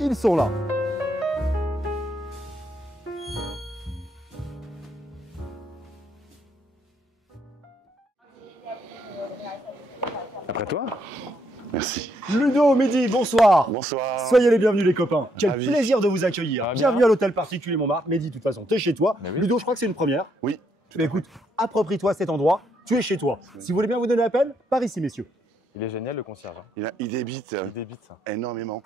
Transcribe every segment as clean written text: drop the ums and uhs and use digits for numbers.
ils sont là. Après toi? Merci. Ludo, Mehdi, bonsoir. Bonsoir. Soyez les bienvenus les copains. Quel Ravi. plaisir de vous accueillir. Ah, bien. Bienvenue à l'hôtel particulier Montmartre. Mehdi, de toute façon, t'es chez toi. Mais oui. Ludo, je crois que c'est une première. Oui. Mais écoute, approprie-toi cet endroit. Tu es chez toi. Si vous voulez bien vous donner la peine, par ici, messieurs. Il est génial le concierge. Hein. Il débite Il débite ça. énormément.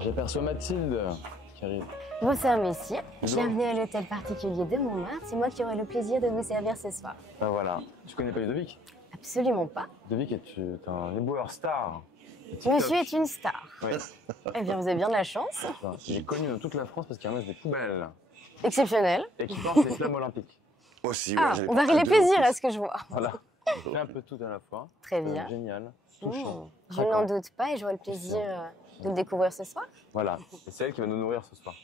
J'aperçois Mathilde qui arrive. Bonsoir messieurs, Bonjour. bienvenue à l'hôtel particulier de Montmartre. C'est moi qui aurai le plaisir de vous servir ce soir. Ben voilà. Tu connais pas Ludovic? Absolument pas. Ludovic est un éboueur star. Monsieur est une star. Oui. Eh bien, vous avez bien de la chance. Enfin, il est connu dans toute la France parce qu'il ramasse des poubelles Exceptionnel. et qui porte les flammes olympiques. Aussi, Ah, j'avais on pas varie les deux plaisirs en plus. à ce que je vois. Voilà. Il fait un peu tout à la fois. Très bien. Génial. Touchant. Je n'en doute pas et j'aurai le plaisir de le découvrir ce soir. Voilà. Et c'est elle qui va nous nourrir ce soir.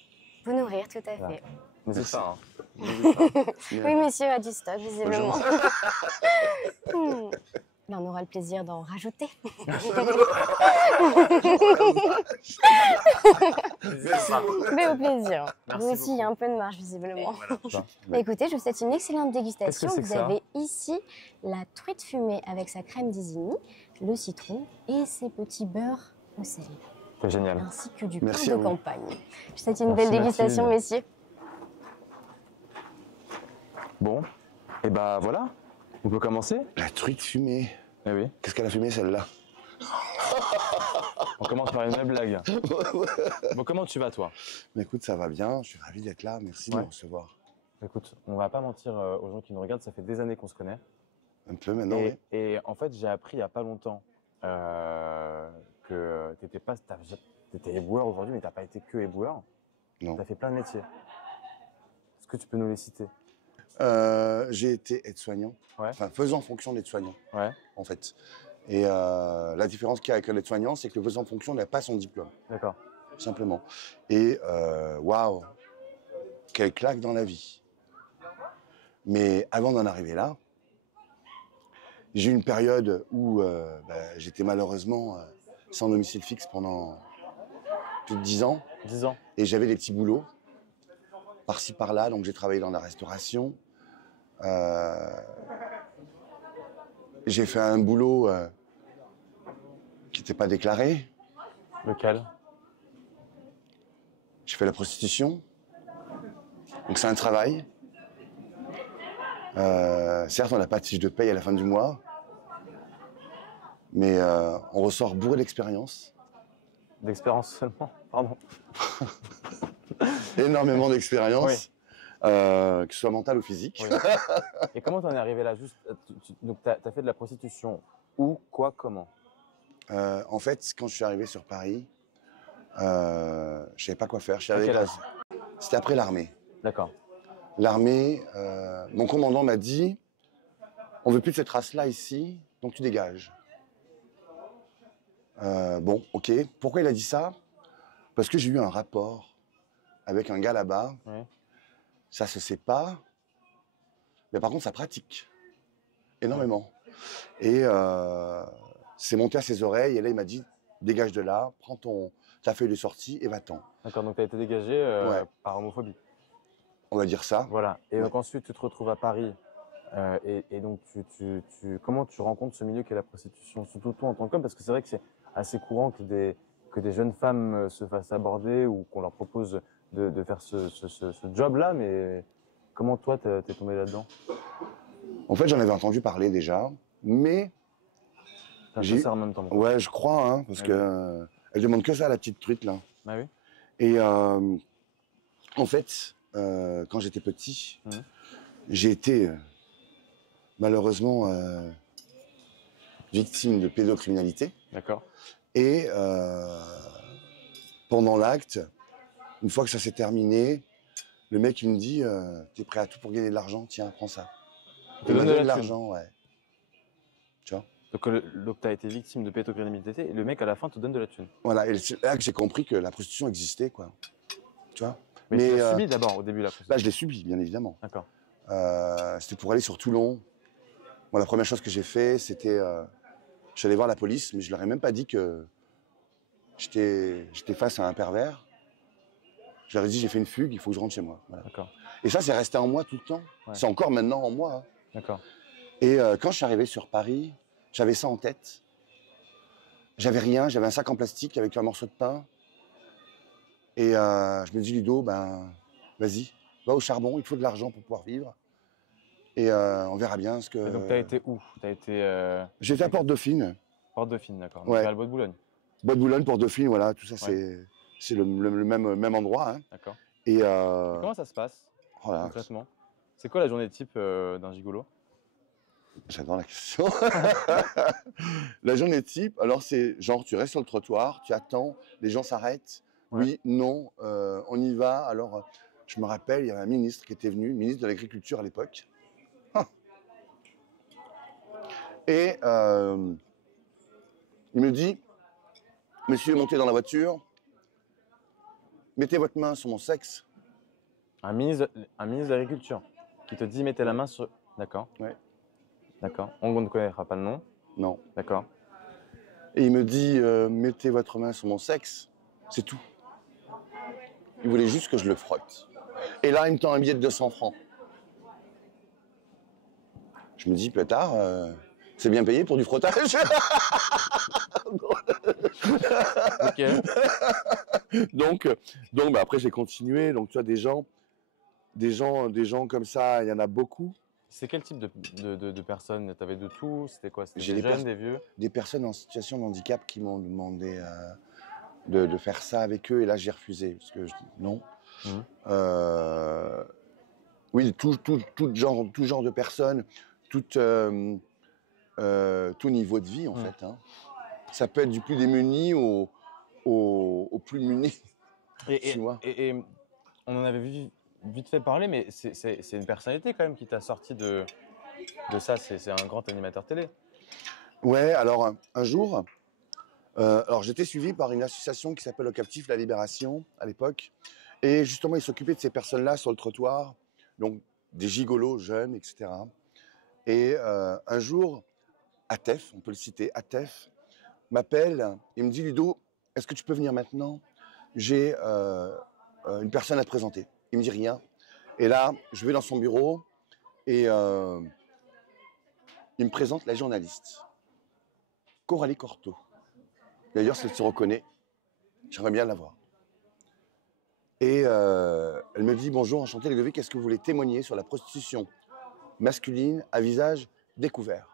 Vous nourrir, tout à Voilà. fait. N'hésite pas. Hein. N'hésite pas. Oui, monsieur a du stock, visiblement. Là, on aura le plaisir d'en rajouter. Merci. Mais au plaisir. Merci Vous aussi, il y a un peu de marge, visiblement. Ça. Bah, écoutez, je vous souhaite une excellente dégustation. Qu'est-ce que c'est Vous que ça avez ici la truite fumée avec sa crème d'Isigny, le citron et ses petits beurres au sel, C'est génial. ainsi que du Merci pain à de vous. campagne. Je vous souhaite une Merci, belle dégustation, Mathilde. messieurs. Bon. Et bah voilà. On peut commencer? La truite fumée. Eh oui. Qu'est-ce qu'elle a fumé celle-là? On commence par une belle blague. Bon, comment tu vas toi? Mais écoute, ça va bien, je suis ravi d'être là, merci de Ouais. me recevoir. Écoute, on va pas mentir aux gens qui nous regardent, ça fait des années qu'on se connaît. Un peu maintenant, oui. Et en fait, j'ai appris il y a pas longtemps que t'étais éboueur aujourd'hui, mais t'as pas été que éboueur. Non. T'as fait plein de métiers. Est-ce que tu peux nous les citer? J'ai été aide-soignant, Ouais. enfin faisant fonction d'aide-soignant, Ouais, en fait. Et la différence qu'il y a avec l'aide-soignant, c'est que le faisant fonction n'a pas son diplôme, d'accord. simplement. Et waouh, quelle claque dans la vie. Mais avant d'en arriver là, j'ai eu une période où j'étais malheureusement sans domicile fixe pendant plus de 10 ans. 10 ans. Et j'avais des petits boulots, par-ci par-là. Donc j'ai travaillé dans la restauration. J'ai fait un boulot qui n'était pas déclaré. Lequel? J'ai fait la prostitution. Donc c'est un travail. Certes, on n'a pas de fiche de paye à la fin du mois. Mais on ressort bourré d'expérience. D'expérience seulement? Pardon. Énormément d'expérience. Oui. Que ce soit mentale ou physique. Oui. Et comment t'en es arrivé là? Juste, donc t'as fait de la prostitution. Où, quoi, comment? En fait, quand je suis arrivé sur Paris, je savais pas quoi faire. Je suis À arrivé quel âge? C'était après l'armée. D'accord. L'armée, mon commandant m'a dit, on veut plus de cette race-là ici, donc tu dégages. Bon, ok. Pourquoi il a dit ça? Parce que j'ai eu un rapport avec un gars là-bas. Oui. Ça se sait pas, mais par contre ça pratique énormément. Et c'est monté à ses oreilles et là il m'a dit, dégage de là, prends ta feuille de sortie et va-t'en. D'accord, donc t'as été dégagé Ouais. par homophobie. On va dire ça. Voilà. Et Ouais. donc ensuite, tu te retrouves à Paris. Et donc, comment tu rencontres ce milieu qu'est la prostitution? Surtout toi en tant qu'homme, parce que c'est vrai que c'est assez courant que des jeunes femmes se fassent aborder ou qu'on leur propose de faire ce job-là. Mais comment toi, t'es tombé là-dedans? En fait j'en avais entendu parler déjà, mais T'as J'ai- fait ça en même temps. ouais je crois, hein, parce Ouais. que elle demande que ça la petite truite là. Ah oui? Et en fait, quand j'étais petit, Mhm. j'ai été malheureusement victime de pédocriminalité. D'accord. Et pendant l'acte, une fois que ça s'est terminé, le mec il me dit t'es prêt à tout pour gagner de l'argent? Tiens, prends ça. te Il m'a donne de donné de la thune. l'argent, ouais. Tu vois? Donc tu as été victime de pédocriminalité et le mec à la fin te donne de la thune. Voilà, et c'est là que j'ai compris que la prostitution existait, quoi. Tu vois? Mais tu Mais, l'as subi d'abord au début la prostitution. Là, je l'ai subi, bien évidemment. D'accord. C'était pour aller sur Toulon. Moi, la première chose que j'ai fait, c'était... je suis allé voir la police, mais je leur ai même pas dit que j'étais face à un pervers. Je leur ai dit, j'ai fait une fugue, il faut que je rentre chez moi. Voilà. D'accord. Et ça, c'est resté en moi tout le temps. Ouais. C'est encore maintenant en moi. Hein. D'accord. Et quand je suis arrivé sur Paris, j'avais ça en tête. J'avais rien, j'avais un sac en plastique avec un morceau de pain. Et je me dis, Ludo, ben, vas-y, va au charbon, il faut de l'argent pour pouvoir vivre. Et on verra bien ce que... Et donc, tu as été où? Tu as été. J'étais à Porte-Dauphine. Porte-Dauphine, d'accord. Ouais. Donc, à le Bois de Boulogne. Bois de Boulogne, Porte-Dauphine, voilà, tout ça, Ouais. c'est le même endroit. Hein. D'accord. Et Et comment ça se passe voilà, concrètement? C'est quoi la journée type d'un gigolo? j'adore la question. La journée type, alors c'est genre, tu restes sur le trottoir, tu attends, les gens s'arrêtent. Ouais. Oui, non, on y va. Alors, je me rappelle, il y avait un ministre qui était venu, ministre de l'Agriculture à l'époque. Et il me dit, monsieur, montez dans la voiture, mettez votre main sur mon sexe. Un ministre de l'Agriculture qui te dit mettez la main sur. D'accord. Ouais. D'accord. On ne connaîtra pas le nom. Non. D'accord. Et il me dit, mettez votre main sur mon sexe, c'est tout. Il voulait juste que je le frotte. Et là, il me tend un billet de 200 francs. Je me dis, pétard, c'est bien payé pour du frottage. Ok. donc bah, après, j'ai continué. Donc, tu vois, des gens comme ça, il y en a beaucoup. C'est quel type de personnes? T'avais de tout? C'était quoi? C'était J'ai des des jeunes, des vieux? Des personnes en situation de handicap qui m'ont demandé de faire ça avec eux. Et là, j'ai refusé. Parce que je dis non. Mhm. Oui, tout genre de personnes, tout niveau de vie, en fait. Hein. Ça peut être du plus démuni au plus muni. Et on en avait vite fait parler, mais c'est une personnalité quand même qui t'a sorti de ça. C'est un grand animateur télé. Ouais, alors un jour, alors j'étais suivi par une association qui s'appelle Le Captif La Libération à l'époque, et justement ils s'occupaient de ces personnes-là sur le trottoir, donc des gigolos jeunes, etc. Et un jour, Atef, on peut le citer, Atef m'appelle, il me dit Ludo, est-ce que tu peux venir maintenant? J'ai une personne à te présenter. Il me dit rien. Et là, je vais dans son bureau et il me présente la journaliste, Coralie Cortot. D'ailleurs, si elle se reconnaît, j'aimerais bien la voir. Et elle me dit bonjour, enchanté Ludovic, est-ce que vous voulez témoigner sur la prostitution masculine à visage découvert?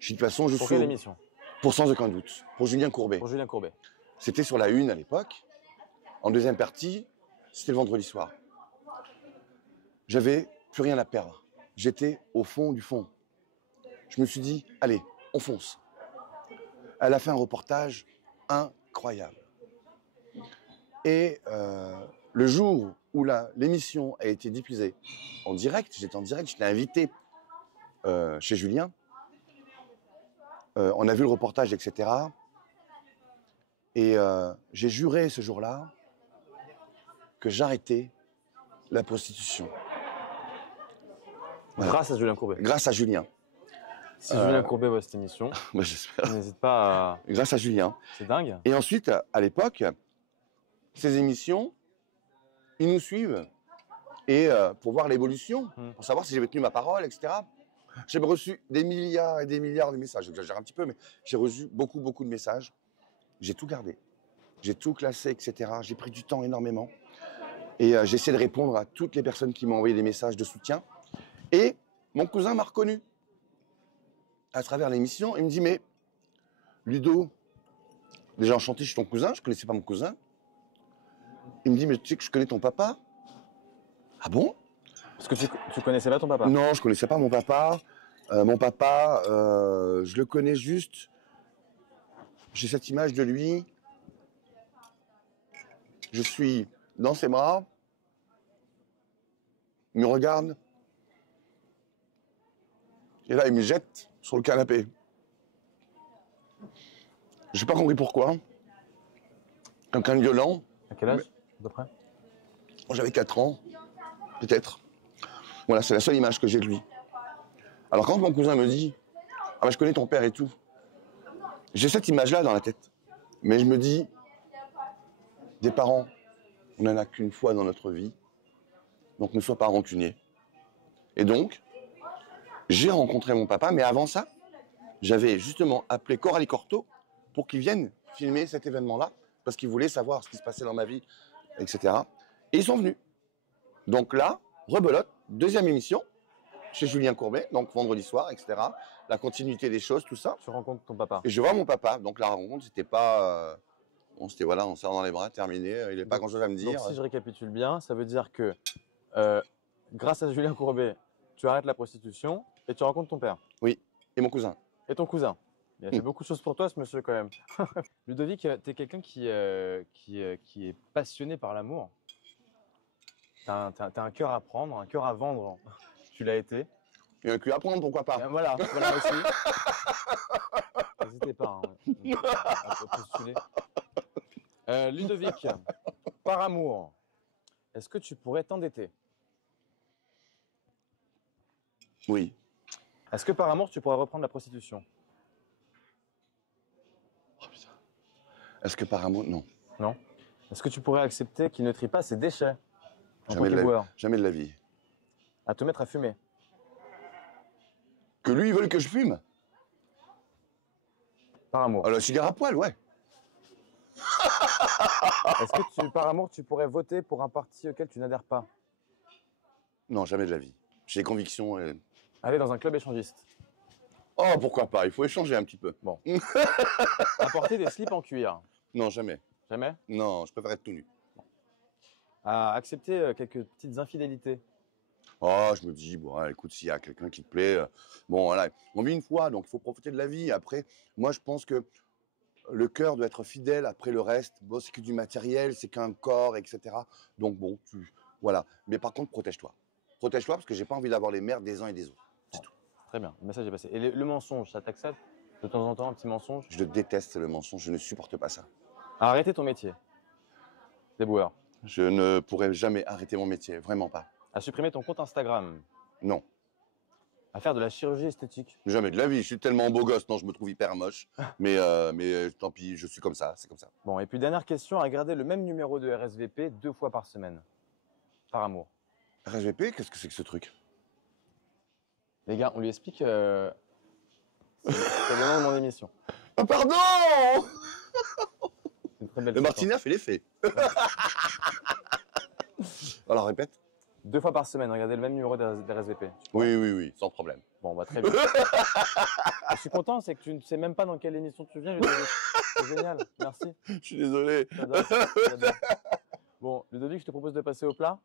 Je dis de toute façon, je Pour suis quelle émission? pour sans aucun doute, pour Julien Courbet. Pour Julien Courbet. C'était sur la une à l'époque. En deuxième partie, c'était le vendredi soir. J'avais plus rien à perdre. J'étais au fond du fond. Je me suis dit, allez, on fonce. Elle a fait un reportage incroyable. Et le jour où l'émission a été diffusée en direct, j'étais en direct, j'étais invité chez Julien. On a vu le reportage, etc. Et j'ai juré ce jour-là que j'arrêtais la prostitution. Voilà. Grâce à Julien Courbet. Grâce à Julien. Si Julien Courbet voit cette émission, Moi, j'espère. n'hésite pas à... Grâce à Julien. C'est dingue. Et ensuite, à l'époque, ces émissions, ils nous suivent. Et pour voir l'évolution, pour savoir si j'avais tenu ma parole, etc. J'ai reçu des milliards et des milliards de messages. J'exagère un petit peu, mais j'ai reçu beaucoup, beaucoup de messages. J'ai tout gardé. J'ai tout classé, etc. J'ai pris du temps énormément. Et j'ai essayé de répondre à toutes les personnes qui m'ont envoyé des messages de soutien. Et mon cousin m'a reconnu à travers l'émission. Il me dit, mais Ludo, déjà enchanté, je suis ton cousin. Je ne connaissais pas mon cousin. Il me dit, mais tu sais que je connais ton papa? Ah bon? Parce que tu connaissais pas ton papa? Non, je ne connaissais pas mon papa. Je le connais juste. J'ai cette image de lui. Je suis dans ses bras. Il me regarde. Et là, il me jette sur le canapé. Je n'ai pas compris pourquoi. Quelqu'un de violent. À quel âge, à peu près? J'avais 4 ans, peut-être. Voilà, c'est la seule image que j'ai de lui. Alors quand mon cousin me dit « Ah bah je connais ton père et tout », j'ai cette image-là dans la tête. Mais je me dis, des parents, on n'en a qu'une fois dans notre vie, donc ne sois pas rancunier. Et donc, j'ai rencontré mon papa, mais avant ça, j'avais justement appelé Coralie Cortot pour qu'ils viennent filmer cet événement-là, parce qu'ils voulaient savoir ce qui se passait dans ma vie, etc. Et ils sont venus. Donc là, rebelote, deuxième émission, chez Julien Courbet, donc vendredi soir, etc. La continuité des choses, tout ça. Tu rencontres ton papa. Et je vois mon papa. Donc la rencontre, c'était pas... on s'était, voilà, on serre dans les bras, terminé. Il n'est pas grand-chose à me dire. Donc si je récapitule bien, ça veut dire que grâce à Julien Courbet, tu arrêtes la prostitution et tu rencontres ton père. Oui, et mon cousin. Et ton cousin. Il a fait beaucoup de choses pour toi, ce monsieur, quand même. Ludovic, tu es quelqu'un qui est passionné par l'amour. Tu as un cœur à prendre, un cœur à vendre. Tu l'as été. Il y a un cul à prendre, pourquoi pas. Voilà aussi. N'hésitez pas à postuler. Ludovic, par amour, est-ce que tu pourrais t'endetter? Oui. Est-ce que par amour, tu pourrais reprendre la prostitution? Oh putain. Est-ce que par amour, non. Non. Est-ce que tu pourrais accepter qu'il ne trie pas ses déchets en tant Jamais qu'éboueur? Jamais de la vie. À te mettre à fumer? Que lui, il veut que je fume. Par amour. Ah, la cigare à poil, ouais. Est-ce que par amour, tu pourrais voter pour un parti auquel tu n'adhères pas? Non, jamais de la vie. J'ai des convictions. Aller dans un club échangiste? Oh, pourquoi pas. Il faut échanger un petit peu. Bon. Apporter des slips en cuir? Non, jamais. Jamais? Non, je préfère être tout nu. À accepter quelques petites infidélités? Oh, je me dis, bon, écoute, s'il y a quelqu'un qui te plaît, bon, voilà, on vit une fois, donc il faut profiter de la vie. Après, moi, je pense que le cœur doit être fidèle. Après, le reste, bon, c'est que du matériel, c'est qu'un corps, etc. Donc, bon, voilà. Mais par contre, protège-toi. Protège-toi parce que j'ai pas envie d'avoir les merdes des uns et des autres. C'est tout. Très bien, le message est passé. Et le mensonge, ça t'accepte de temps en temps, un petit mensonge? Je déteste le mensonge, je ne supporte pas ça. À arrêter ton métier d'éboueur? Je ne pourrais jamais arrêter mon métier, vraiment pas. À supprimer ton compte Instagram? Non, À faire de la chirurgie esthétique? jamais de la vie. Je suis tellement beau gosse, non, je me trouve hyper moche. mais tant pis, je suis comme ça, c'est comme ça. Bon, et puis dernière question, à garder le même numéro de RSVP 2 fois par semaine? Par amour? RSVP, qu'est-ce que c'est que ce truc? Les gars, on lui explique. C'est le nom de mon émission. Oh, pardon! C'est une très belle Le question. Martina fait l'effet. Alors, répète. 2 fois par semaine, regardez le même numéro d'RSVP. Oui, sans problème. Bon, bah très bien. Je suis content, c'est que tu ne sais même pas dans quelle émission tu viens, Ludovic. C'est génial, merci. Je suis désolé. J'adore, j'adore. Bon, Ludovic, je te propose de passer au plat.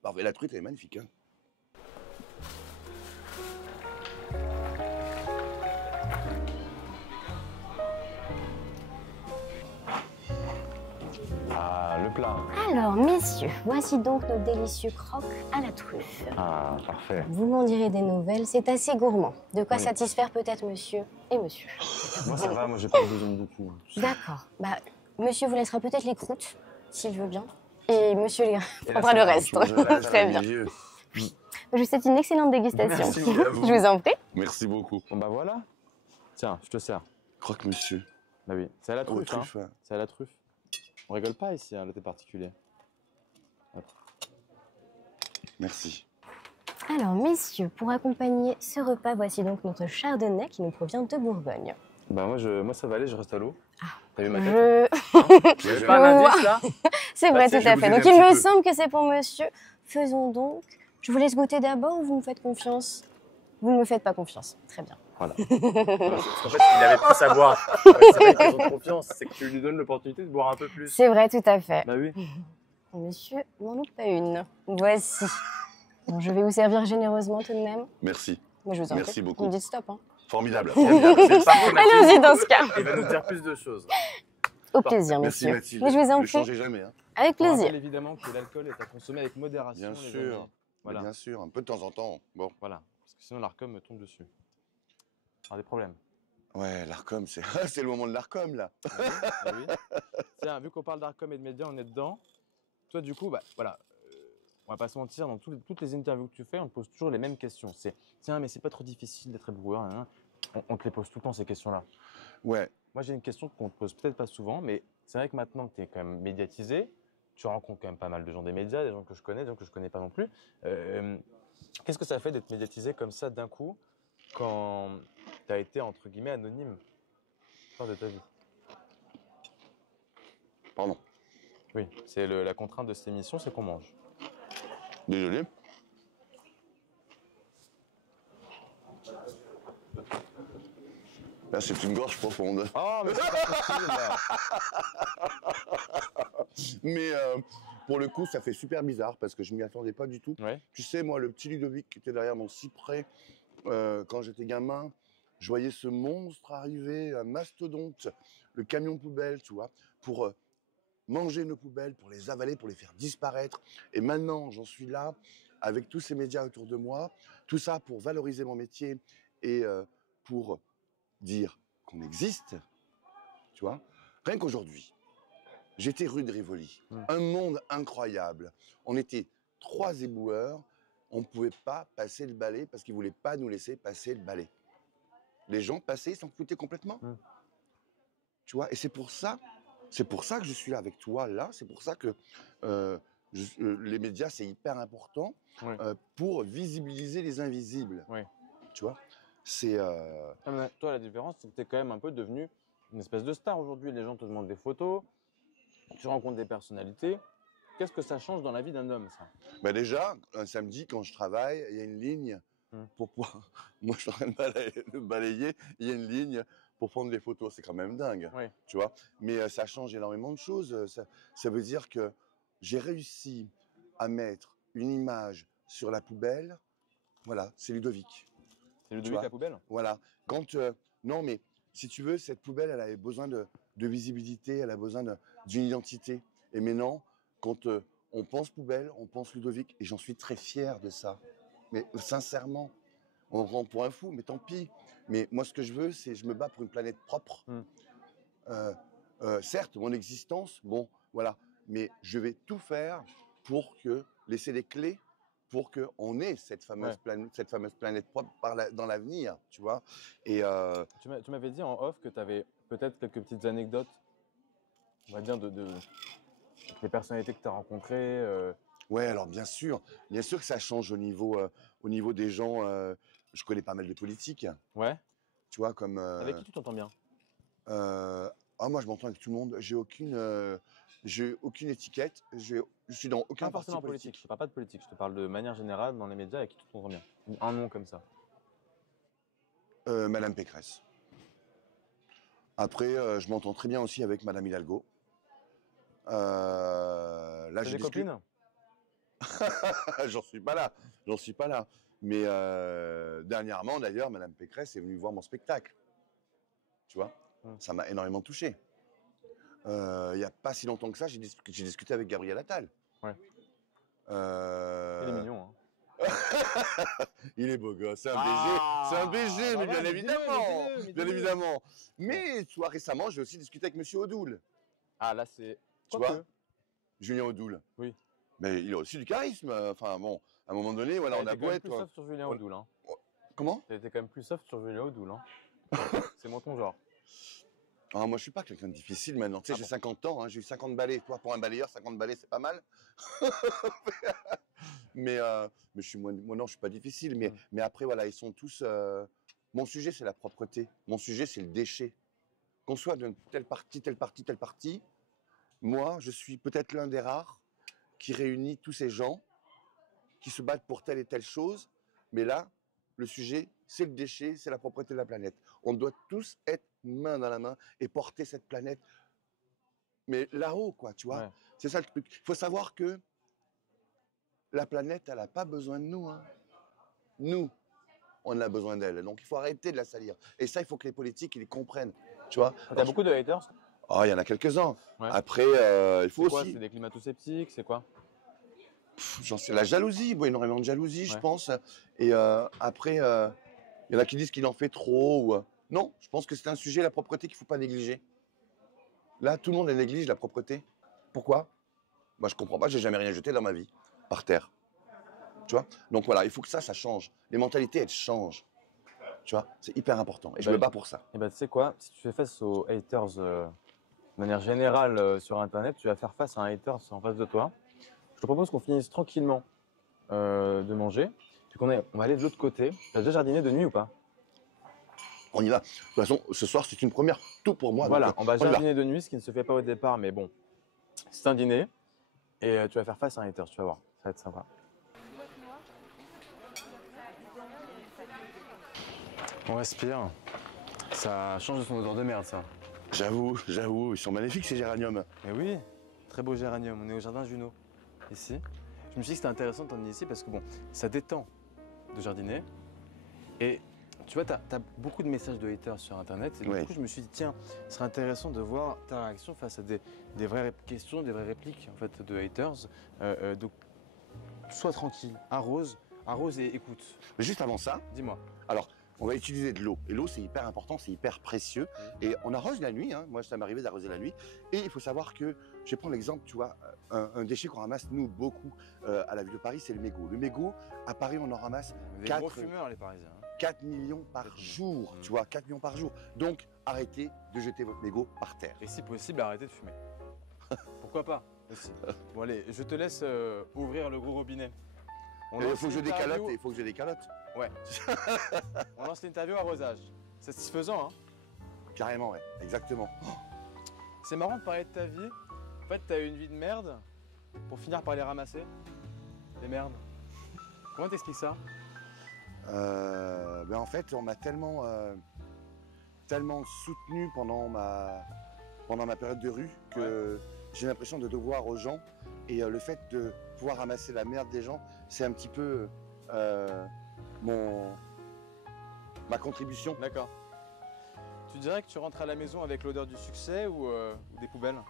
Parfait, la truite, elle est magnifique. Hein. Ah, le plat. Alors, messieurs, voici donc nos délicieux croques à la truffe. Ah, parfait. Vous m'en direz des nouvelles, c'est assez gourmand. De quoi Oui. satisfaire peut-être monsieur et monsieur. Moi, ça va, moi, j'ai pas besoin de beaucoup. D'accord. Bah, monsieur vous laissera peut-être les croûtes, s'il veut bien. Et monsieur Et prendra la le reste. Très bien. Dieu. Je vous souhaite une excellente dégustation. Merci à vous. Je vous en prie. Merci beaucoup. Bon, bah voilà. Tiens, je te sers. Croque monsieur. Bah oui, c'est à la Oh, truffe, hein. truffe, ouais. C'est à la truffe. On rigole pas ici, hein, le thé particulier. Hop. Merci. Alors, messieurs, pour accompagner ce repas, voici donc notre chardonnay qui nous provient de Bourgogne. Bah moi ça va aller, je reste à l'eau. T'as vu ma tête? Je... J'ai pas un indice là? C'est vrai, Bah, tout tu sais, à je fait. vais Donc, vous il aider un me petit peu. semble que c'est pour monsieur. Faisons donc. Je vous laisse goûter d'abord ou vous me faites confiance? Vous ne me faites pas confiance. Très bien. Voilà. Parce qu'en fait, il avait plus à boire. C'est pas une question de confiance, c'est que tu lui donnes l'opportunité de boire un peu plus. C'est vrai, tout à fait. Bah oui. Monsieur n'en loupe pas une. Voici. Bon, je vais vous servir généreusement tout de même. Merci. Mais je vous en Merci prie. beaucoup. Vous me dites stop. Hein. Formidable. Allons-y dans ce cas. Il va nous dire plus de choses. Au plaisir, Merci monsieur. Mathilde. Mais je vous en Ne prie. changez jamais. Hein. Avec On plaisir. rappelle évidemment que l'alcool est à consommer avec modération. Bien les sûr. amis. Voilà. Bien sûr, un peu de temps en temps. Bon. Voilà. Parce que sinon l'ARCOM me tombe dessus. Alors des problèmes. Ouais, l'ARCOM, c'est c'est le moment de l'ARCOM là. Ah oui, ah oui. Tiens, vu qu'on parle d'ARCOM et de médias, on est dedans. Toi, du coup, bah voilà. on va pas se mentir, dans toutes les interviews que tu fais, on te pose toujours les mêmes questions. C'est tiens, mais c'est pas trop difficile d'être éboueur. On te les pose tout le temps ces questions-là. Ouais. Moi, j'ai une question qu'on te pose peut-être pas souvent, mais c'est vrai que maintenant que tu es quand même médiatisé, tu rencontres quand même pas mal de gens des médias, des gens que je connais, des gens que je connais pas non plus. Qu'est-ce que ça fait d'être médiatisé comme ça d'un coup quand tu as été entre guillemets anonyme lors de ta vie? Pardon. Oui, c'est la contrainte de cette émission, c'est qu'on mange. Désolé. Là, c'est une gorge profonde. Oh, mais c'est pas possible. Mais pour le coup, ça fait super bizarre parce que je m'y attendais pas du tout. Ouais. Tu sais, moi, le petit Ludovic qui était derrière mon cyprès, quand j'étais gamin, je voyais ce monstre arriver, un mastodonte, le camion poubelle, tu vois, pour manger nos poubelles, pour les avaler, pour les faire disparaître. Et maintenant, j'en suis là, avec tous ces médias autour de moi, tout ça pour valoriser mon métier et pour dire qu'on existe, tu vois. Rien qu'aujourd'hui, j'étais rue de Rivoli, un monde incroyable. On était 3 éboueurs, on ne pouvait pas passer le balai parce qu'ils ne voulaient pas nous laisser passer le balai. Les gens passaient, ils s'en foutaient complètement. Tu vois, et c'est pour ça que je suis là avec toi, là. C'est pour ça que les médias, c'est hyper important pour visibiliser les invisibles. Oui. Tu vois, c'est... Toi, la différence, c'est que tu es quand même un peu devenu une espèce de star aujourd'hui. Les gens te demandent des photos, tu rencontres des personnalités. Qu'est-ce que ça change dans la vie d'un homme, ça? Bah déjà, un samedi, quand je travaille, il y a une ligne pour pouvoir... Moi, je suis en train de balayer, il y a une ligne pour prendre des photos. C'est quand même dingue, tu vois. Mais ça change énormément de choses. Ça veut dire que j'ai réussi à mettre une image sur la poubelle. Voilà, c'est Ludovic. C'est Ludovic la poubelle? Voilà. Quand... non, mais si tu veux, cette poubelle, elle avait besoin de visibilité, elle a besoin d'une identité. Et maintenant, quand on pense poubelle, on pense Ludovic. Et j'en suis très fier de ça. Mais sincèrement, on me rend pour un fou, mais tant pis. Mais moi, ce que je veux, c'est je me bats pour une planète propre. Certes, mon existence, bon, voilà. Mais je vais tout faire pour laisser les clés pour qu'on ait cette fameuse planète propre dans l'avenir, tu vois. Et tu m'avais dit en off que tu avais peut-être quelques petites anecdotes, on va dire, des personnalités que tu as rencontrées. Ouais, alors bien sûr que ça change au niveau des gens. Je connais pas mal de politiques. Ouais. Tu vois, comme... Avec qui tu t'entends bien? Moi, je m'entends avec tout le monde. J'ai aucune étiquette. Je suis dans aucun Pas parti forcément politique. Je te parle pas de politique, je te parle de manière générale dans les médias avec qui tu t'entends bien. Un nom comme ça. Madame Pécresse. Après, je m'entends très bien aussi avec Madame Hidalgo. Là, T'as des copines? J'en suis pas là. Mais dernièrement, d'ailleurs, Madame Pécresse est venue voir mon spectacle. Tu vois, ça m'a énormément touché. Il n'y a pas si longtemps que ça, j'ai discuté avec Gabriel Attal. Ouais. Il est mignon, hein. Il est beau gosse, c'est un BG, mais bien évidemment. Mais tu vois, récemment, j'ai aussi discuté avec Monsieur Odoul. Ah, là, c'est... Tu vois, Julien Odoul. Oui. Mais il a aussi du charisme. Enfin bon, à un moment donné, voilà, on a beau être... Tu as été quand même plus soft sur Julien Odoul, hein. Comment? Tu as été quand même plus soft sur Julien Odoul, hein. C'est mon ton genre. Ah, moi, je suis pas quelqu'un de difficile maintenant. Tu sais, j'ai 50 ans, hein, j'ai eu 50 balais. Toi, pour un balayeur, 50 balais, c'est pas mal. mais je suis non, je suis pas difficile. Mais après, voilà, ils sont tous. Mon sujet, c'est la propreté. Mon sujet, c'est le déchet. Qu'on soit de telle partie. Moi, je suis peut-être l'un des rares qui réunit tous ces gens qui se battent pour telle et telle chose. Mais là, le sujet, c'est le déchet, c'est la propreté de la planète. On doit tous être main dans la main et porter cette planète, mais là-haut, quoi, tu vois. Ouais. C'est ça le truc. Il faut savoir que la planète, elle n'a pas besoin de nous. Hein. Nous, on a besoin d'elle. Donc, il faut arrêter de la salir. Et ça, il faut que les politiques, ils les comprennent, tu vois. T'as beaucoup de haters? Oh, il y en a quelques-uns. Ouais. Après, il faut aussi... C'est des climato-sceptiques, c'est quoi? J'en sais, la jalousie, énormément de jalousie, je pense. Et après, il y en a qui disent qu'il en fait trop. Non, je pense que c'est un sujet, la propreté, qu'il ne faut pas négliger. Là, tout le monde néglige la propreté. Pourquoi? Moi, je comprends pas, j'ai jamais rien jeté dans ma vie. par terre. Tu vois? Donc voilà, il faut que ça change. Les mentalités, elles changent. Tu vois? C'est hyper important. Et je me bats pour ça. Et bah, tu sais quoi, si tu fais face aux haters de manière générale sur Internet, tu vas faire face à un haters en face de toi. Je te propose qu'on finisse tranquillement de manger, puis on va aller de l'autre côté. Tu as déjà jardiné de nuit ou pas? On y va. De toute façon, ce soir, c'est une première tout pour moi. Voilà, Donc, on va y va. jardiner de nuit, ce qui ne se fait pas au départ, mais bon, c'est un dîner. Et tu vas faire face à un hater, tu vas voir, ça va être sympa. On respire. Ça change de son odeur de merde, ça. J'avoue, ils sont magnifiques ces géraniums. Mais oui, très beau géranium. On est au jardin Junot, ici. Je me suis dit que c'était intéressant de t'emmener ici parce que bon, ça détend de jardiner. Et tu vois, tu as beaucoup de messages de haters sur Internet. Et du coup, je me suis dit, tiens, ce serait intéressant de voir ta réaction face à des vraies questions, des vraies répliques en fait, de haters. Donc, sois tranquille, arrose et écoute. Mais juste avant ça, Dis-moi. alors, on va utiliser de l'eau. Et l'eau, c'est hyper important, c'est hyper précieux. Et on arrose la nuit, hein. Moi, ça m'est arrivé d'arroser la nuit. Et il faut savoir que, je vais prendre l'exemple, tu vois, un déchet qu'on ramasse, nous, beaucoup, à la ville de Paris, c'est le mégot. Le mégot, à Paris, on en ramasse Des gros fumeurs, les Parisiens. 4 millions par jour, tu vois, 4 millions par jour. Donc, arrêtez de jeter votre mégot par terre. Et si possible, arrêtez de fumer. Pourquoi pas aussi. Bon, allez, je te laisse ouvrir le gros robinet. Il faut que je décalote, il faut que je décalote. Ouais. On lance l'interview arrosage. Satisfaisant, hein? Carrément, ouais, exactement. C'est marrant de parler de ta vie. En fait, t'as eu une vie de merde pour finir par les ramasser. Les merdes. Comment t'expliques ça? Ben en fait, on m'a tellement soutenu pendant ma période de rue que j'ai l'impression de devoir aux gens. Et le fait de pouvoir ramasser la merde des gens, c'est un petit peu ma contribution. D'accord. Tu dirais que tu rentres à la maison avec l'odeur du succès ou des poubelles?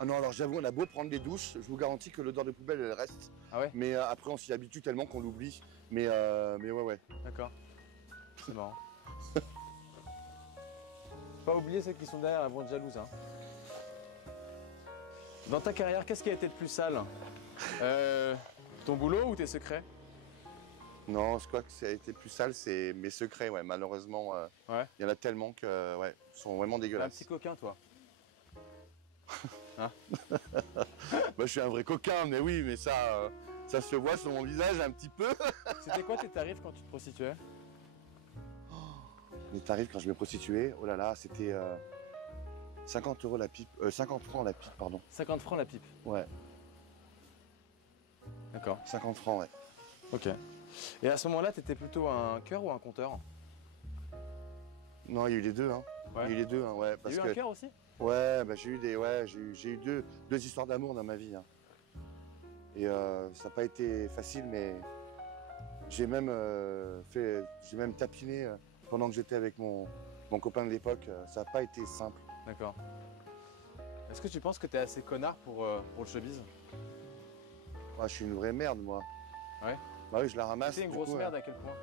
Ah non, alors j'avoue, on a beau prendre des douches, je vous garantis que l'odeur de poubelle, elle reste. Ah ouais? Mais après, on s'y habitue tellement qu'on l'oublie. Mais ouais. D'accord. C'est marrant. Pas oublier celles qui sont derrière, elles vont être jalouses, hein. Dans ta carrière, qu'est-ce qui a été le plus sale? Ton boulot ou tes secrets? Non, je crois que ça a été plus sale, c'est mes secrets, ouais. Malheureusement, il y en a tellement que, ouais, sont vraiment Un dégueulasses. petit coquin, toi. Bah, je suis un vrai coquin, mais oui, mais ça se voit sur mon visage un petit peu. C'était quoi tes tarifs quand tu te prostituais? Les tarifs quand je me prostituais, oh là là, c'était 50 € la pipe, 50 francs la pipe, pardon. 50 francs la pipe. Ouais, D'accord. 50 francs, ouais. Ok. Et à ce moment-là, t'étais plutôt un cœur ou un compteur? Non, il y a eu les deux, hein. Ouais. Il y a eu les deux, hein, ouais. Il y Parce a eu que, un cœur aussi? ouais, bah, j'ai eu deux histoires d'amour dans ma vie, hein. Et ça n'a pas été facile, mais j'ai même tapiné pendant que j'étais avec mon copain de l'époque. Ça n'a pas été simple. D'accord. Est-ce que tu penses que t'es assez connard pour le showbiz? Moi, je suis une vraie merde, moi. Ouais. Bah oui, je la ramasse. C'est une du grosse coup, merde à quel point?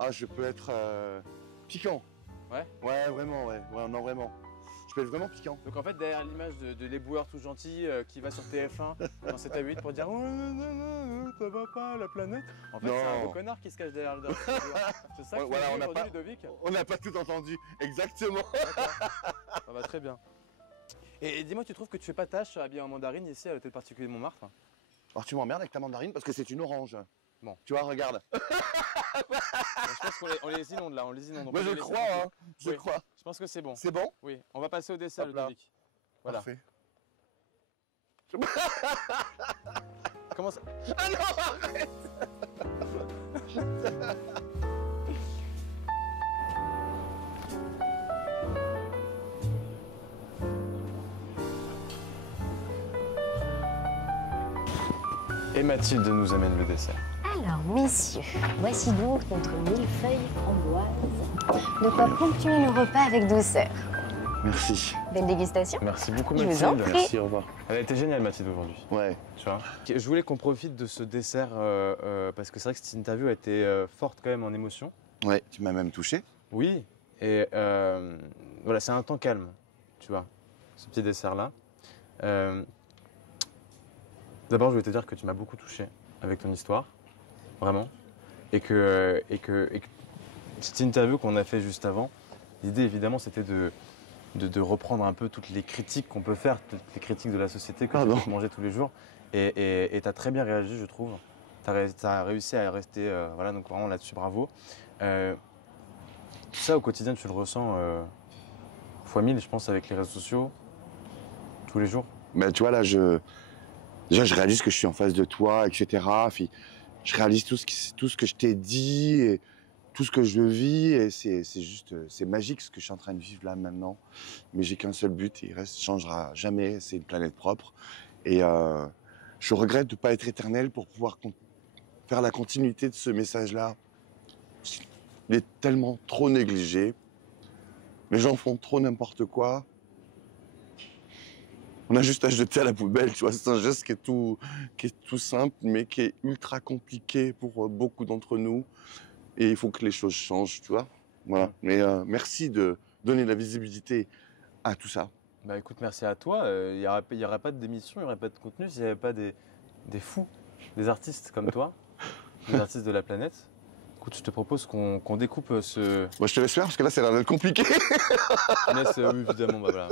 Ah, je peux être piquant. Ouais. Ouais, vraiment, ouais. Ouais, non, vraiment. Je peux être vraiment piquant. Donc en fait, derrière l'image de l'éboueur tout gentil qui va sur TF1 dans 7 à 8 pour dire oh, non, ça va pas, la planète. En fait, Non. c'est un gros connard qui se cache derrière le dos. C'est ça que Ouais, voilà, tu on n'a aujourd'hui, pas- Ludovic? On n'a pas tout entendu. Exactement. Ça va très bien. Et dis-moi, tu trouves que tu fais pas tâche habillé en mandarine ici à l'hôtel particulier de Montmartre? Alors, tu m'emmerdes avec ta mandarine parce que c'est une orange. Bon. Tu vois, regarde. Je pense qu'on les inonde là, on les inonde. Moi, je crois, hein. Je Oui. crois. Je pense que c'est bon. C'est bon? Oui, on va passer au dessert, Hop là. Ludovic. Voilà. Parfait. Comment ça? Ah non, arrête. Et Mathilde nous amène le dessert. Alors, messieurs, voici donc notre millefeuille framboise. De quoi ponctuer le repas avec douceur. Merci. Belle dégustation. Merci beaucoup, Je Mathilde. vous en prie. Merci, au revoir. Elle a été géniale, Mathilde, aujourd'hui. Ouais. Tu vois. Je voulais qu'on profite de ce dessert parce que c'est vrai que cette interview a été forte quand même en émotion. Ouais, tu m'as même touché. Oui. Et voilà, c'est un temps calme, tu vois, ce petit dessert-là. D'abord, je voulais te dire que tu m'as beaucoup touché avec ton histoire, vraiment. Et que cette interview qu'on a fait juste avant, l'idée évidemment c'était de reprendre un peu toutes les critiques qu'on peut faire, toutes les critiques de la société que tu peux manger tous les jours. Et tu as très bien réagi, je trouve. Tu as réussi à rester, voilà, donc vraiment là-dessus, bravo. Tout ça au quotidien, tu le ressens fois 1000, je pense, avec les réseaux sociaux, tous les jours. Mais tu vois, là, déjà, je réalise que je suis en face de toi, etc. Puis, je réalise tout ce que je t'ai dit et tout ce que je vis. Et c'est juste, c'est magique ce que je suis en train de vivre là maintenant. Mais j'ai qu'un seul but et il reste, changera jamais. C'est une planète propre. Et je regrette de ne pas être éternel pour pouvoir faire la continuité de ce message-là. Il est tellement trop négligé. Les gens font trop n'importe quoi. On a juste à jeter à la poubelle, tu vois. C'est un geste qui est tout simple, mais qui est ultra compliqué pour beaucoup d'entre nous. Et il faut que les choses changent, tu vois. Voilà. Mais merci de donner la visibilité à tout ça. Bah écoute, merci à toi. Il n'y aurait pas d'émission, il n'y aurait pas de contenu s'il n'y avait pas des fous, des artistes comme toi, des artistes de la planète. Écoute, je te propose qu'on découpe ce... Moi, je te laisse faire parce que là, ça a l'air d'être compliqué. Oui, évidemment, bah voilà.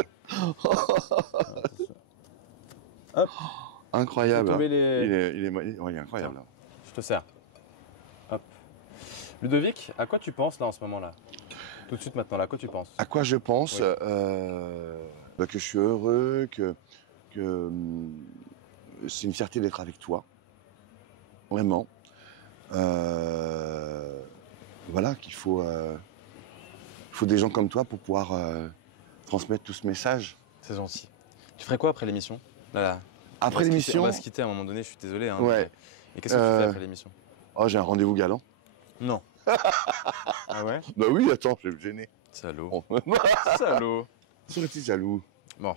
Hop. Incroyable. Tomber Il est incroyable. Je te sers. Hop. Ludovic, à quoi tu penses là en ce moment-là? Tout de suite maintenant, là, à quoi tu penses? À quoi je pense? Oui. Que je suis heureux, que c'est une fierté d'être avec toi. Vraiment. Voilà, qu'il faut des gens comme toi pour pouvoir transmettre tout ce message. C'est gentil. Tu ferais quoi après l'émission? Là. Après l'émission? On va se quitter à un moment donné, je suis désolé. Hein, ouais. Et qu'est-ce que tu fais après l'émission? Oh, j'ai un rendez-vous galant. Non. Ah ouais? Bah oui, attends, je vais me gêner. Salaud. Bon. Salaud. Serais-tu jaloux? Bon.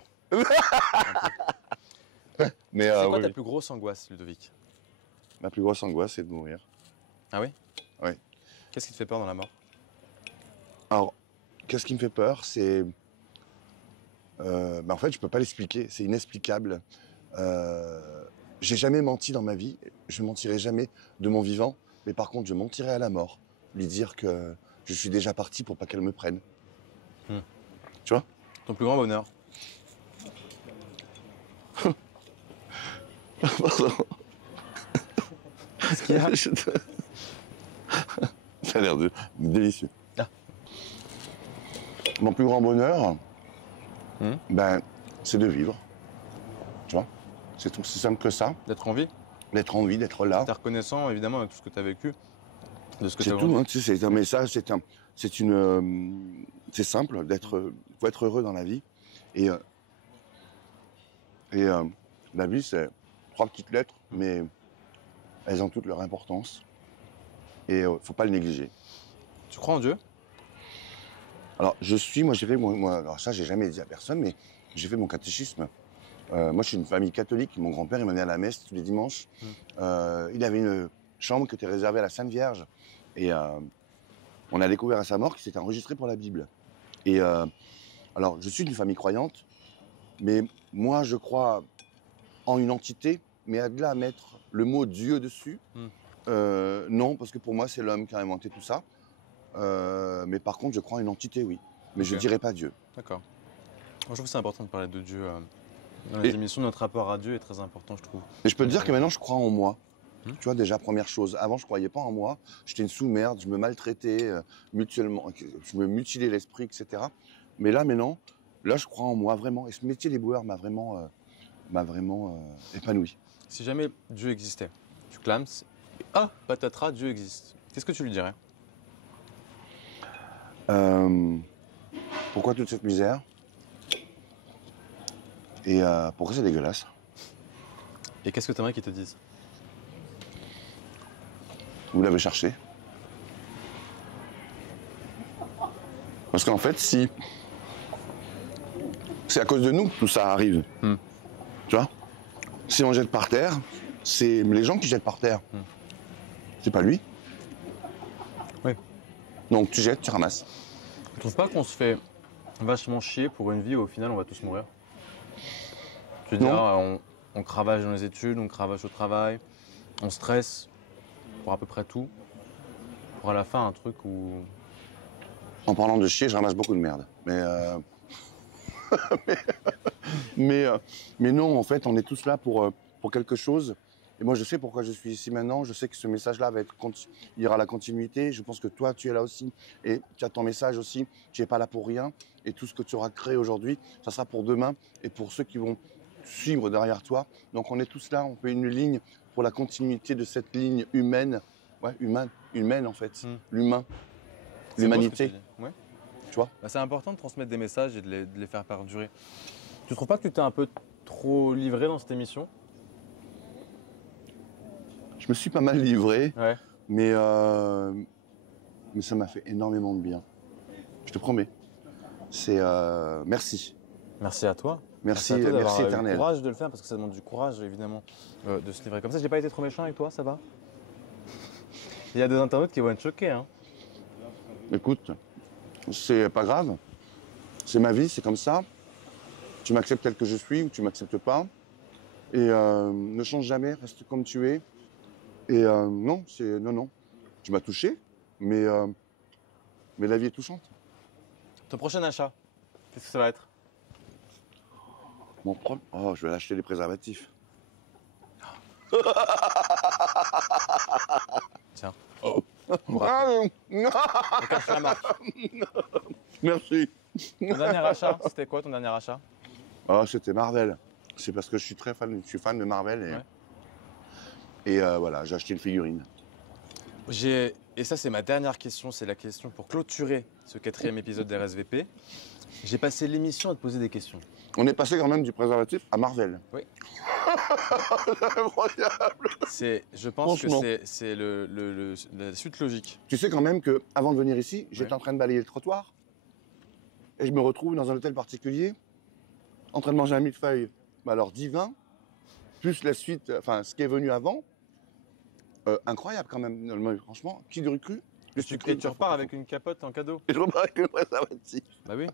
Mais c'est quoi oui, ta plus grosse angoisse, Ludovic? ma plus grosse angoisse, c'est de mourir. Ah oui? Oui. Qu'est-ce qui te fait peur dans la mort? Alors, qu'est-ce qui me fait peur? C'est... en fait, je peux pas l'expliquer. C'est inexplicable. J'ai jamais menti dans ma vie. Je ne mentirai jamais de mon vivant. Mais par contre, je mentirai à la mort. Lui dire que je suis déjà parti pour pas qu'elle me prenne. Tu vois? Ton plus grand bonheur? Pardon. Qu'est-ce qu'il y a? Ça a l'air délicieux. Ah. Mon plus grand bonheur, c'est de vivre. Tu vois? C'est aussi simple que ça. D'être en vie? D'être en vie, d'être là. T'es reconnaissant, évidemment, avec tout ce que tu as vécu, de ce que tu C'est as tout, hein, tu sais, c'est un message, c'est simple, faut être heureux dans la vie. Et la vie, c'est 3 petites lettres, mais elles ont toutes leur importance. Et faut pas le négliger. Tu crois en Dieu? Alors, alors ça, j'ai jamais dit à personne, mais j'ai fait mon catéchisme. Moi, je suis une famille catholique. Mon grand-père, il m'amenait à la messe tous les dimanches. Il avait une chambre qui était réservée à la Sainte Vierge. Et on a découvert à sa mort qu'il s'était enregistré pour la Bible. Et alors, je suis d'une famille croyante, mais moi, je crois en une entité, mais à de là à mettre le mot Dieu dessus, non, parce que pour moi, c'est l'homme qui a inventé tout ça. Mais par contre, je crois en une entité, oui. Mais je ne dirais pas Dieu. D'accord. Moi, je trouve que c'est important de parler de Dieu. Dans les émissions, notre rapport à Dieu est très important, je trouve. Et je peux te dire que maintenant, je crois en moi. Tu vois, déjà, première chose. Avant, je ne croyais pas en moi. J'étais une sous-merde, je me maltraitais mutuellement, je me mutilais l'esprit, etc. Mais là, maintenant, là, je crois en moi, vraiment. Et ce métier d'éboueur m'a vraiment épanoui. Si jamais Dieu existait, tu clames, ah, patatras, Dieu existe. Qu'est-ce que tu lui dirais? Pourquoi toute cette misère? Et pourquoi c'est dégueulasse? Et qu'est-ce que tu aimerais qu'ils te disent? Vous l'avez cherché. Parce qu'en fait, si c'est à cause de nous que tout ça arrive, tu vois, si on jette par terre, c'est les gens qui jettent par terre. C'est pas lui. Oui. Donc tu jettes, tu ramasses. Tu trouves pas qu'on se fait vachement chier pour une vie où au final on va tous mourir? Tu veux dire, on cravache dans les études, on cravache au travail, on stresse pour à peu près tout. Pour à la fin, un truc où... En parlant de chier, je ramasse beaucoup de merde. Mais non, en fait, on est tous là pour quelque chose. Et moi, je sais pourquoi je suis ici maintenant. Je sais que ce message-là il y aura la continuité. Je pense que toi, tu es là aussi. Et tu as ton message aussi. Tu n'es pas là pour rien. Et tout ce que tu auras créé aujourd'hui, ça sera pour demain et pour ceux qui vont suivre derrière toi. Donc, on est tous là. On fait une ligne pour la continuité de cette ligne humaine. Ouais, humaine en fait. L'humain. L'humanité. Ouais. Tu vois, bah, c'est important de transmettre des messages et de les faire perdurer. Tu trouves pas que tu t'es un peu trop livré dans cette émission? je me suis pas mal livré, Ouais. mais ça m'a fait énormément de bien. Je te promets. C'est merci. Merci à toi. Merci, à toi d'avoir merci eu éternel. le courage de le faire parce que ça demande du courage évidemment de se livrer comme ça. J'ai pas été trop méchant avec toi, ça va? Il y a des internautes qui vont être choqués. Hein. Écoute, c'est pas grave. C'est ma vie, c'est comme ça. Tu m'acceptes tel que je suis ou tu m'acceptes pas. Et ne change jamais, reste comme tu es. Et non. Tu m'as touché, mais la vie est touchante. Ton prochain achat, qu'est-ce que ça va être? Oh, je vais acheter des préservatifs. Tiens. Oh. On cache la marque. Merci. Ton dernier achat, c'était quoi ton dernier achat? Ah, c'était Marvel. C'est parce que je suis très fan, je suis fan de Marvel et voilà, j'ai acheté une figurine. Et ça c'est ma dernière question, c'est la question pour clôturer ce 4e épisode d'RSVP. J'ai passé l'émission à te poser des questions. On est passé quand même du préservatif à Marvel. Oui. Incroyable. Je pense que c'est la suite logique. Tu sais quand même qu'avant de venir ici, j'étais en train de balayer le trottoir et je me retrouve dans un hôtel particulier en train de manger un millefeuille, alors divin, plus la suite, enfin ce qui est venu avant. Incroyable quand même, franchement, qui l'aurait cru? Et tu repars avec une capote en cadeau. Et je repars avec le préservatif. Bah oui.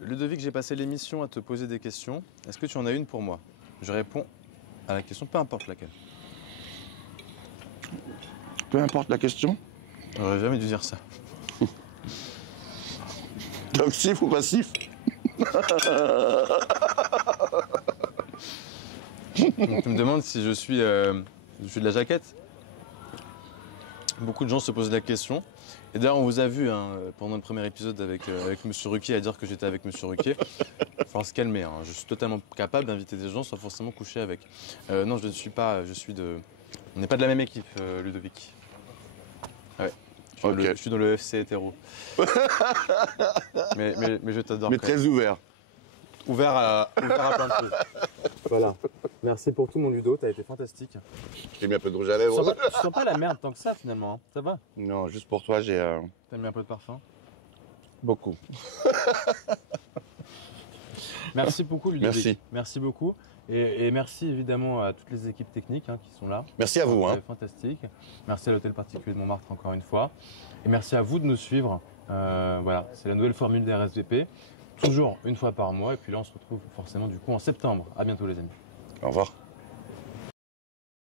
Ludovic, j'ai passé l'émission à te poser des questions. Est-ce que tu en as une pour moi? Je réponds à la question, peu importe laquelle. Peu importe la question. J'aurais jamais dû dire ça. Actif ou passif? Donc, tu me demandes si je suis de la jaquette. Beaucoup de gens se posent la question. Et d'ailleurs, on vous a vu pendant le premier épisode avec Monsieur Ruquier à dire que j'étais avec Monsieur Ruquier. Il faut se calmer. Hein. Je suis totalement capable d'inviter des gens sans forcément coucher avec. Non, je ne suis pas. On n'est pas de la même équipe, Ludovic. Ouais. Je suis dans le FC hétéro. mais je t'adore. Mais très ouvert. Ouvert à plein de choses. Voilà. Merci pour tout, mon Ludo. T'as été fantastique. J'ai mis un peu de rouge à lèvres. Tu sens pas la merde tant que ça, finalement. Hein. Ça va? Non, juste pour toi, j'ai... T'as mis un peu de parfum? Beaucoup. Merci beaucoup, Ludovic. Merci. Merci beaucoup. Et merci évidemment à toutes les équipes techniques qui sont là. Merci à vous. C'est fantastique. Merci à l'hôtel particulier de Montmartre encore une fois. Et merci à vous de nous suivre. Voilà, c'est la nouvelle formule des RSVP. Toujours une fois par mois. Et puis là, on se retrouve forcément du coup en septembre. À bientôt les amis. Au revoir.